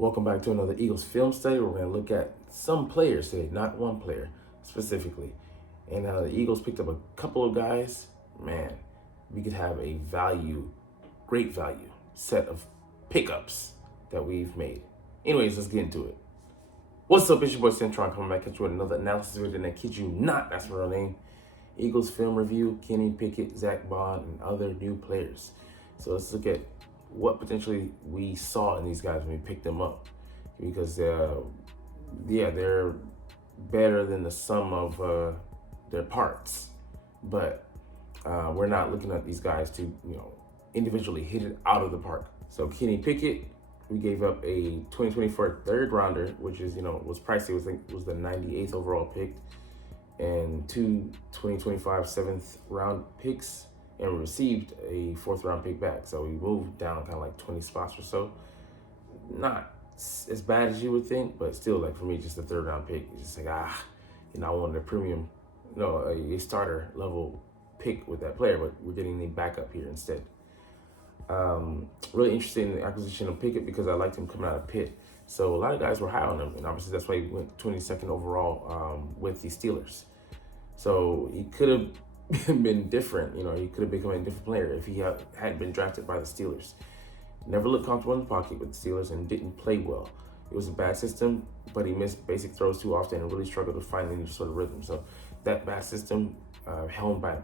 Welcome back to another Eagles film study. We're going to look at some players today, not one player specifically. And the Eagles picked up a couple of guys. Man, we could have a great value set of pickups that we've made. Anyways, let's get into it. What's up, it's your boy Cintron coming back at you with another analysis video, and I kid you not, that's my real name. Eagles film review, Kenny Pickett, Zach Bond, and other new players. So let's look at what potentially we saw in these guys when we picked them up, because they're better than the sum of their parts, but we're not looking at these guys to individually hit it out of the park. So Kenny Pickett, we gave up a 2024 third rounder, which is was pricey. It was the 98th overall pick, and two 2025 seventh round picks, and we received a fourth round pick back. So we moved down kind of like 20 spots or so. Not as bad as you would think, but still, like, for me, just a third round pick. It's just like, I wanted a premium, a starter level pick with that player, but we're getting the backup here instead. Really interested in the acquisition of Pickett because I liked him coming out of Pitt. So a lot of guys were high on him, and obviously that's why he went 22nd overall with the Steelers. So he could have been different. He could have become a different player if he had been drafted by the Steelers. Never looked comfortable in the pocket with the Steelers and didn't play well. It was a bad system, but he missed basic throws too often and really struggled to find any sort of rhythm. So that bad system, helmed by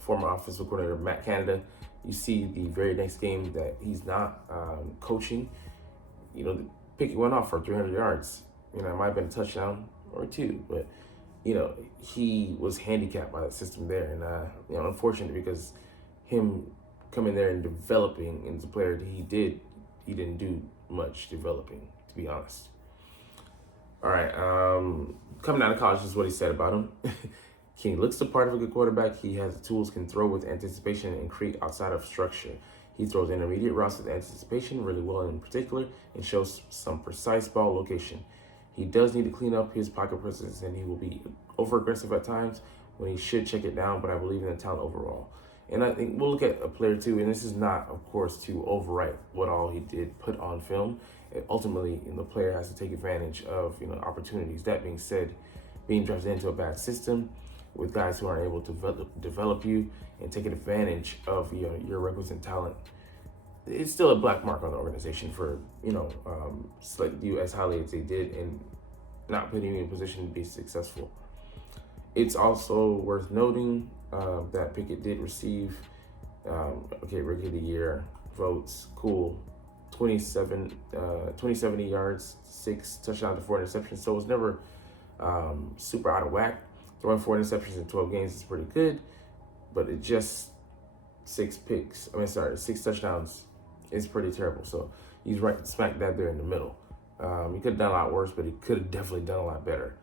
former offensive coordinator Matt Canada, you see the very next game that he's not coaching. Pickett went off for 300 yards. It might have been a touchdown or two, but he was handicapped by the system there, and unfortunate because him coming there and developing into the player that he didn't do much developing, to be honest. All right, coming out of college, this is what he said about him. He looks the part of a good quarterback. He has the tools, can throw with anticipation and create outside of structure. He throws intermediate routes with anticipation really well in particular and shows some precise ball location. He does need to clean up his pocket presence, and he will be over-aggressive at times when he should check it down, but I believe in the talent overall. And I think we'll look at a player too, and this is not, of course, to overwrite what all he did put on film. And ultimately, the player has to take advantage of opportunities. That being said, being drafted into a bad system with guys who aren't able to develop you and taking advantage of your requisite talent, it's still a black mark on the organization for select you as highly as they did and not putting you in a position to be successful. It's also worth noting that Pickett did receive Rookie of the Year votes. Cool. 2070 yards, 6 touchdowns to 4 interceptions. So it was never super out of whack. Throwing 4 interceptions in 12 games is pretty good, but it just 6 touchdowns is pretty terrible. So he's right smack dab there in the middle. He could have done a lot worse, but he could have definitely done a lot better.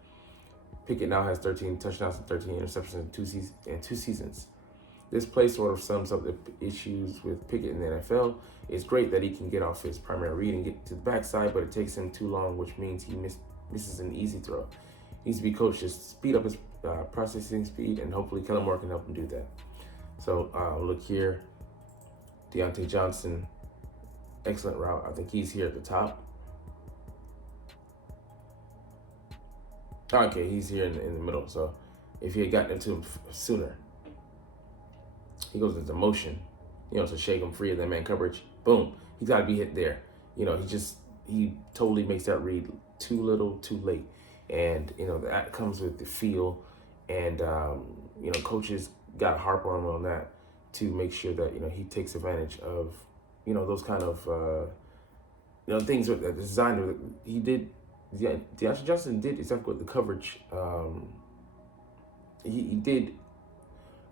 Pickett now has 13 touchdowns and 13 interceptions in two seasons. This play sort of sums up the issues with Pickett in the NFL. It's great that he can get off his primary read and get to the backside, but it takes him too long, which means he misses an easy throw. He needs to be coached to speed up his processing speed, and hopefully Kellen Moore can help him do that. So look here, Deontay Johnson, excellent route. I think he's here at the top. Okay, he's here in the middle. So if he had gotten into him sooner, he goes into motion, to shake him free of that man coverage. Boom, he's got to be hit there. He totally makes that read too little, too late, and that comes with the feel, and coaches got to harp on that to make sure that he takes advantage of those kind of things with the designer. He did. Deontay Johnson did exactly what the coverage. He did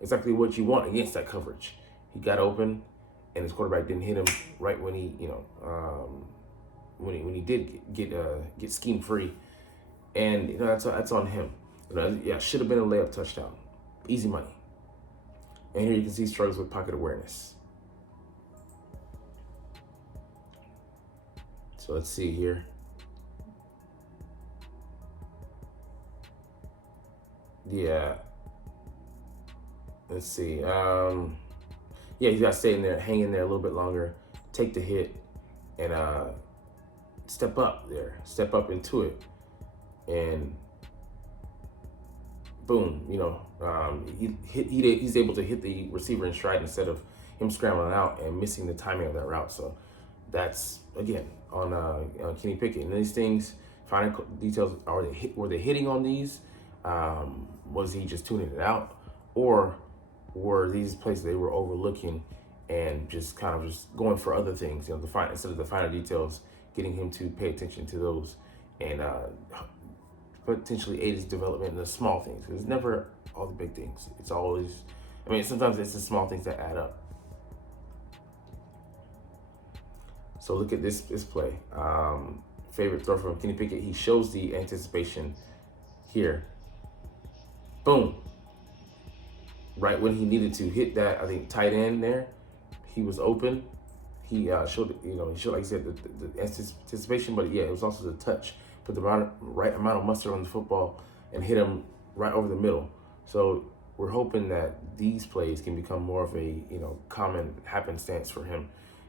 exactly what you want against that coverage. He got open, and his quarterback didn't hit him right when he when he did get scheme free, and that's on him. Should have been a layup touchdown, easy money. And here you can see he struggles with pocket awareness. So let's see here. Yeah. Let's see. He's got to stay in there, hang in there a little bit longer, take the hit, and step up there, step up into it, and boom, he's able to hit the receiver in stride instead of him scrambling out and missing the timing of that route. So that's again on Kenny Pickett. And these things, final details, were they hitting on these? Was he just tuning it out, or were these places they were overlooking and just kind of just going for other things? Instead of the final details, getting him to pay attention to those and potentially aid his development in the small things. It's never all the big things. It's always, sometimes it's the small things that add up. So look at this play. Favorite throw from Kenny Pickett. He shows the anticipation here. Boom. Right when he needed to hit that, I think, tight end there, he was open. He showed, like I said, the anticipation, but yeah, it was also the touch. Put the right amount of mustard on the football and hit him right over the middle. So we're hoping that these plays can become more of a common happenstance for him,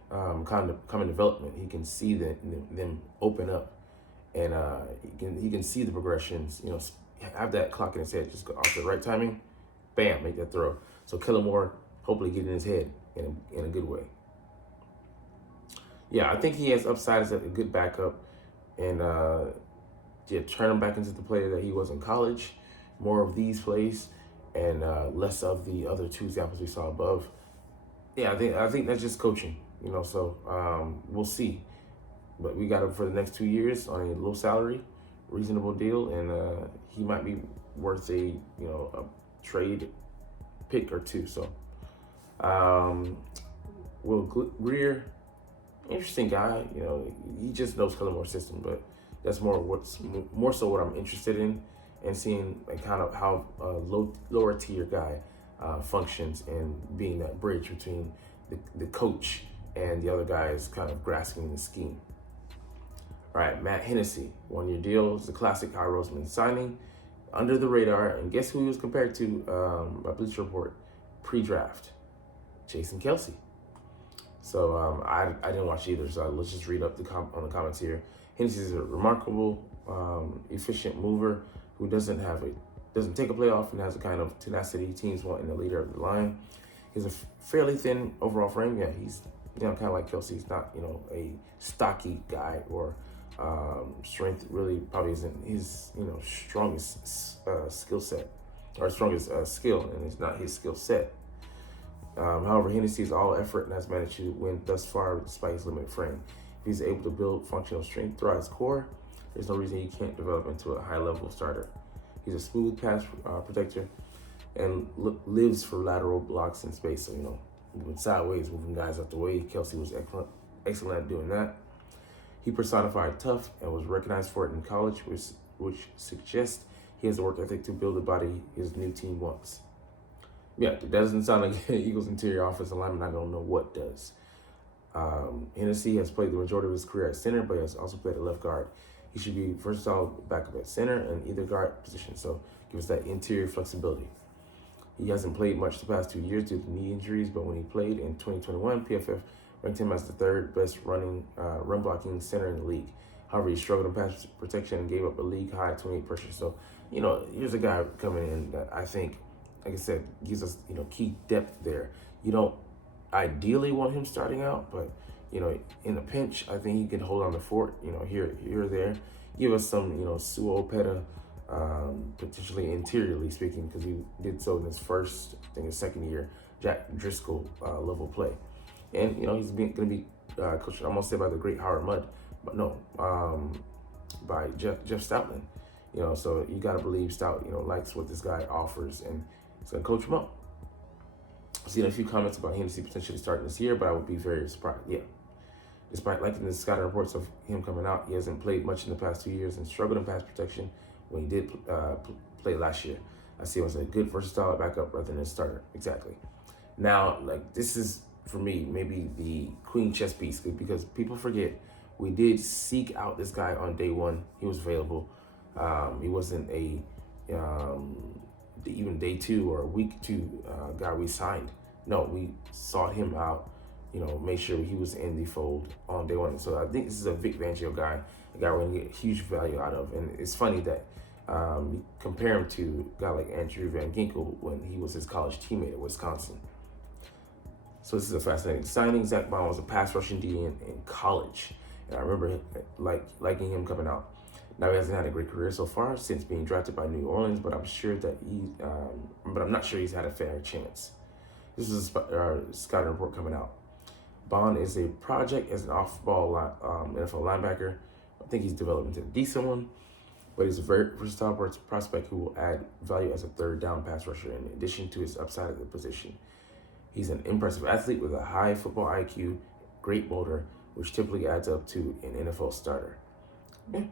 common development. He can see them open up, and he can see the progressions. Have that clock in his head, just go off the right timing, bam, make that throw. So Kellen Moore hopefully get in his head in a good way. Yeah, I think he has upside as a good backup, and turn him back into the player that he was in college. More of these plays and less of the other two examples we saw above. Yeah, I think that's just coaching, So we'll see, but we got him for the next 2 years on a low salary, reasonable deal, and he might be worth a trade pick or two. So Will Greer, interesting guy. He just knows Kellen Moore's system, but that's more so what I'm interested in, and seeing like kind of how lower tier guy functions and being that bridge between the coach and the other guys kind of grasping the scheme. All right, Matt Hennessy, 1-year deal. It's a classic High Roseman signing, under the radar. And guess who he was compared to by Bleacher Report pre-draft? Jason Kelce. So I didn't watch either, so let's just read up on the comments here. Hennessy is a remarkable, efficient mover who doesn't take a play off and has the kind of tenacity teams want in the leader of the line. He's a fairly thin overall frame. Yeah, he's kind of like Kelce. He's not a stocky guy, or strength really probably isn't his strongest skill set, or strongest skill, and it's not his skill set. However, Hennessy is all effort and has managed to win thus far despite his limited frame. If he's able to build functional strength throughout his core, there's no reason he can't develop into a high-level starter. He's a smooth pass protector and lives for lateral blocks in space. So, moving sideways, moving guys out the way. Kelce was excellent at doing that. He personified tough and was recognized for it in college, which suggests he has the work ethic to build the body his new team wants. Yeah, that doesn't sound like Eagles interior offensive lineman. I don't know what does. Hennessy has played the majority of his career at center, but has also played at left guard. He should be versatile backup at center and either guard position, so give us that interior flexibility. He hasn't played much the past 2 years due to knee injuries, but when he played in 2021, PFF ranked him as the third best run blocking center in the league. However, he struggled in pass protection and gave up a league high 28 pressure. So, here's a guy coming in that I think, like I said, gives us, key depth there. You don't ideally want him starting out, but, in a pinch, I think he can hold on the fort, here or there. Give us some, Suo Peta, potentially interiorly speaking, because he did so in his second year, Jack Driscoll level play. And, he's going to be coached, I almost say by the great Howard Mudd, but no, by Jeff Stoutland. So you got to believe Stout, likes what this guy offers, and he's going to coach him up. I've seen a few comments about Hennessy potentially starting this year, but I would be very surprised. Yeah. Despite liking the scouting reports of him coming out, he hasn't played much in the past 2 years and struggled in pass protection when he did play last year. I see him as a good versatile backup rather than a starter. Exactly. Now, this is, for me, maybe the queen chess piece, because people forget we did seek out this guy on day one. He was available. He wasn't a even day 2 or week 2 guy we signed. No, we sought him out made sure he was in the fold on day one. So I think this is a Vic Fangio guy, a guy we're going to get huge value out of. And it's funny that you compare him to a guy like Andrew Van Ginkel when he was his college teammate at Wisconsin. So this is a fascinating signing. Zach Bond was a pass rushing D in college. And I remember liking him coming out. Now he hasn't had a great career so far since being drafted by New Orleans, but I'm not sure he's had a fair chance. This is a scouting report coming out. Bond is a project as an off-ball NFL linebacker. I think he's developed into a decent one, but he's a very versatile prospect who will add value as a third down pass rusher in addition to his upside at the position. He's an impressive athlete with a high football IQ, great motor, which typically adds up to an NFL starter. Yeah.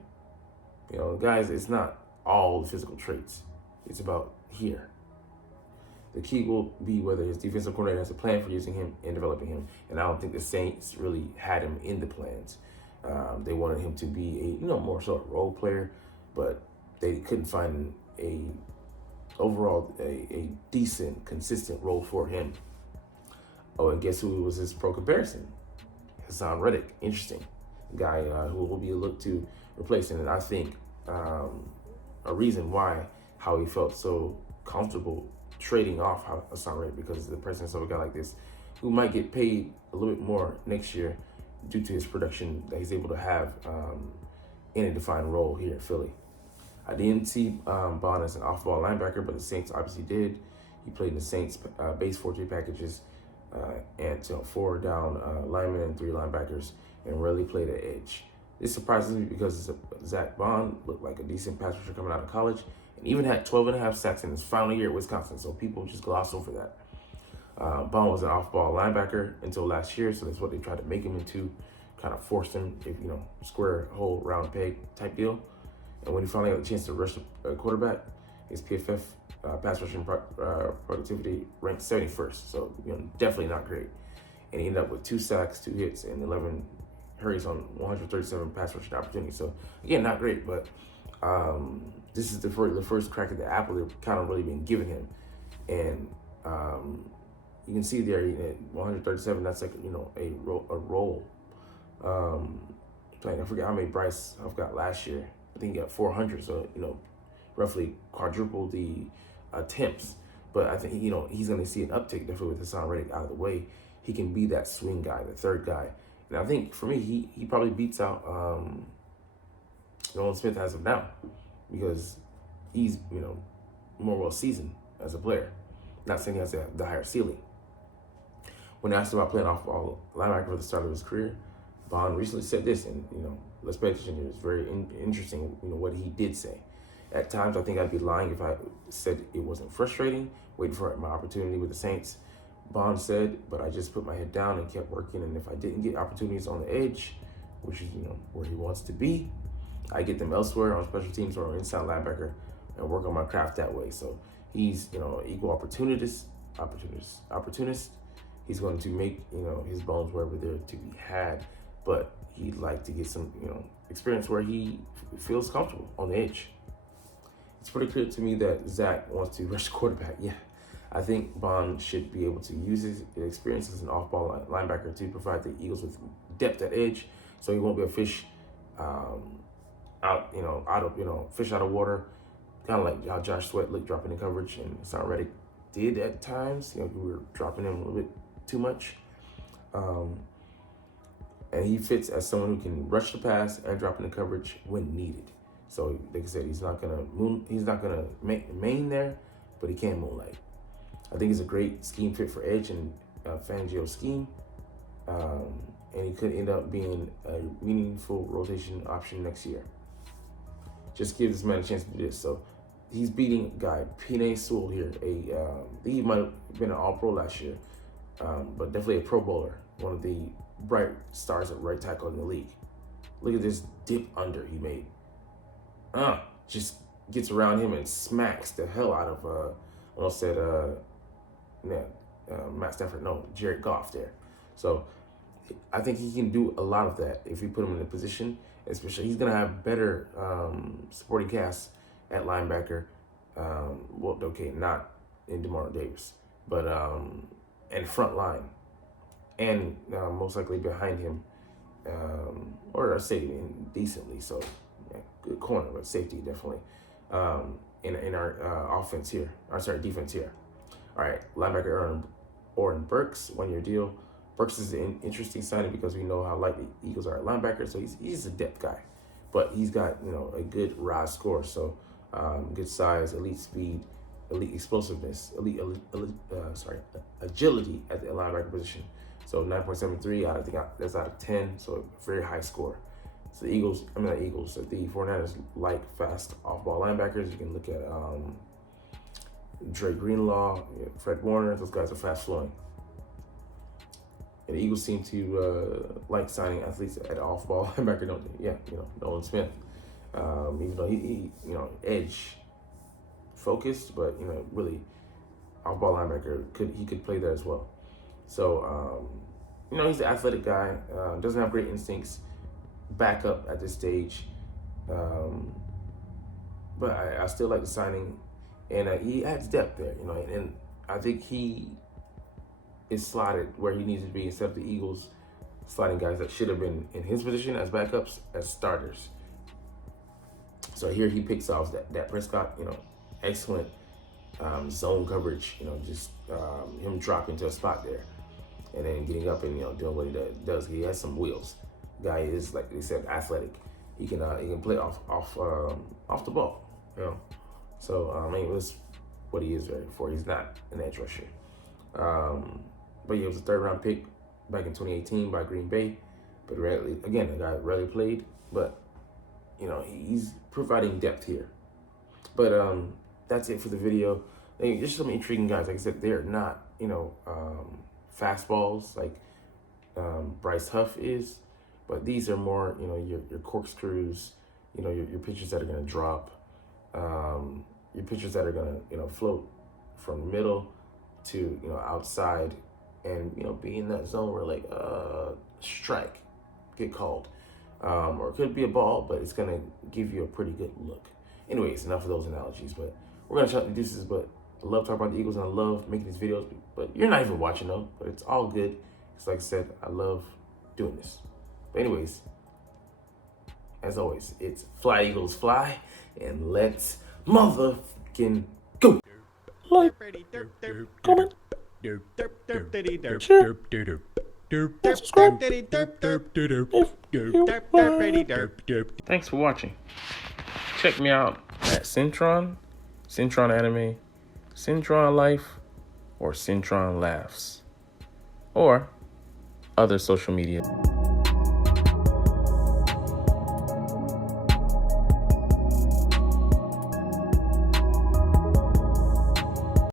Guys, it's not all the physical traits. It's about here. The key will be whether his defensive coordinator has a plan for using him and developing him. And I don't think the Saints really had him in the plans. They wanted him to be a, more sort of role player, but they couldn't find a decent, consistent role for him. Oh, and guess who was his pro comparison? Hassan Reddick. Interesting. Guy who will be looked to replace him. And I think a reason why Howie felt so comfortable trading off Hassan Reddick because of the presence of a guy like this who might get paid a little bit more next year due to his production that he's able to have in a defined role here in Philly. I didn't see Bond as an off-ball linebacker, but the Saints obviously did. He played in the Saints base 4-3 packages and 4 down linemen and 3 linebackers, and rarely played at edge. This surprises me because Zach Bond looked like a decent pass rusher coming out of college and even had 12.5 sacks in his final year at Wisconsin, so people just gloss over that. Bond was an off-ball linebacker until last year, so that's what they tried to make him into, kind of forced him, square hole, round peg type deal. And when he finally got a chance to rush a quarterback, his PFF pass rushing productivity ranked 71st, so definitely not great. And he ended up with 2 sacks, 2 hits, and 11 hurries on 137 pass rushing opportunities. So again, not great, but this is the first crack at the apple they've kind of really been giving him. And you can see there at 137, that's like a role. I forget how many Bryce Huff got last year. I think he got 400, so roughly quadruple the attempts. But I think he's going to see an uptick definitely with Hassan Reddick out of the way. He can be that swing guy, the third guy. And I think for me, he probably beats out Nolan Smith as of now because he's more well seasoned as a player. Not saying he has the higher ceiling. When asked about playing off-ball linebacker for the start of his career, Bond recently said this, and let's pay attention here. It's very interesting, what he did say. At times, I think I'd be lying if I said it wasn't frustrating, waiting for my opportunity with the Saints. Bond said, but I just put my head down and kept working, and if I didn't get opportunities on the edge, which is where he wants to be, I get them elsewhere on special teams or inside linebacker and work on my craft that way. So he's equal opportunist. He's going to make his bones wherever they're to be had, but he'd like to get some experience where he feels comfortable on the edge. It's pretty clear to me that Zach wants to rush the quarterback. Yeah, I think Bond should be able to use his experience as an off-ball linebacker to provide the Eagles with depth at edge, so he won't be a fish fish out of water, kind of like how Josh Sweat looked dropping in coverage and Hassan Reddick did at times. We were dropping him a little bit too much. And he fits as someone who can rush the pass and drop into coverage when needed. So, like I said, he's not gonna main there, but he can moonlight. I think he's a great scheme fit for edge and Fangio's scheme, and he could end up being a meaningful rotation option next year. Just give this man a chance to do this. So, he's beating guy Penei Sewell here. He might have been an All-Pro last year, but definitely a Pro Bowler. One of the bright stars at right tackle in the league. Look at this dip under he made. Just gets around him and smacks the hell out of Matt Stafford. No, Jared Goff there. So I think he can do a lot of that if you put him in a position. Especially he's gonna have better supporting cast at linebacker. Not in DeMar Davis, but and front line. and most likely behind him, or I say decently. So yeah, good corner, but safety definitely in our offense here. Or sorry, defense here. All right, linebacker Oren Burks, 1-year deal. Burks is an interesting signing because we know how light the Eagles are at linebacker, so he's a depth guy, but he's got a good raw score, so good size, elite speed, elite explosiveness, agility at the linebacker position. So 9.73, I think that's out of 10, so a very high score. So the the 49ers like fast off-ball linebackers. You can look at Dre Greenlaw, Fred Warner. Those guys are fast-flowing. And the Eagles seem to like signing athletes at off-ball linebacker, don't they? Yeah, Nolan Smith. Even though he edge focused, but really off-ball linebacker, he could play there as well. So he's an athletic guy. Doesn't have great instincts. Backup at this stage, but I still like the signing, and he adds depth there. And I think he is slotted where he needs to be instead of the Eagles slotting guys that should have been in his position as backups as starters. So here he picks off that Prescott, excellent zone coverage, just him dropping to a spot there and then getting up and doing what he does. He has some wheels. Guy is, like they said, athletic. He can play off the ball, So that's what he is very for. He's not an edge rusher. But he was a 3rd-round pick back in 2018 by Green Bay. But the guy rarely played. But he's providing depth here. But that's it for the video. There's some intriguing guys. Like I said, they're not fastballs like Bryce Huff is. But these are more, your corkscrews, your pitchers that are going to drop, your pitchers that are going to, float from the middle to, outside and, be in that zone where like strike get called. Or it could be a ball, but it's going to give you a pretty good look. Anyways, enough of those analogies, but we're going to shut the deuces, but I love talking about the Eagles and I love making these videos, but you're not even watching though, but it's all good. Because like I said, I love doing this. But anyways, as always, it's fly, Eagles, fly, and let's motherfucking go. Like, comment, share, subscribe if you want. Thanks for watching. Check me out at Cintron, Cintron Anime, Cintron Life, or Cintron Laughs, or other social media.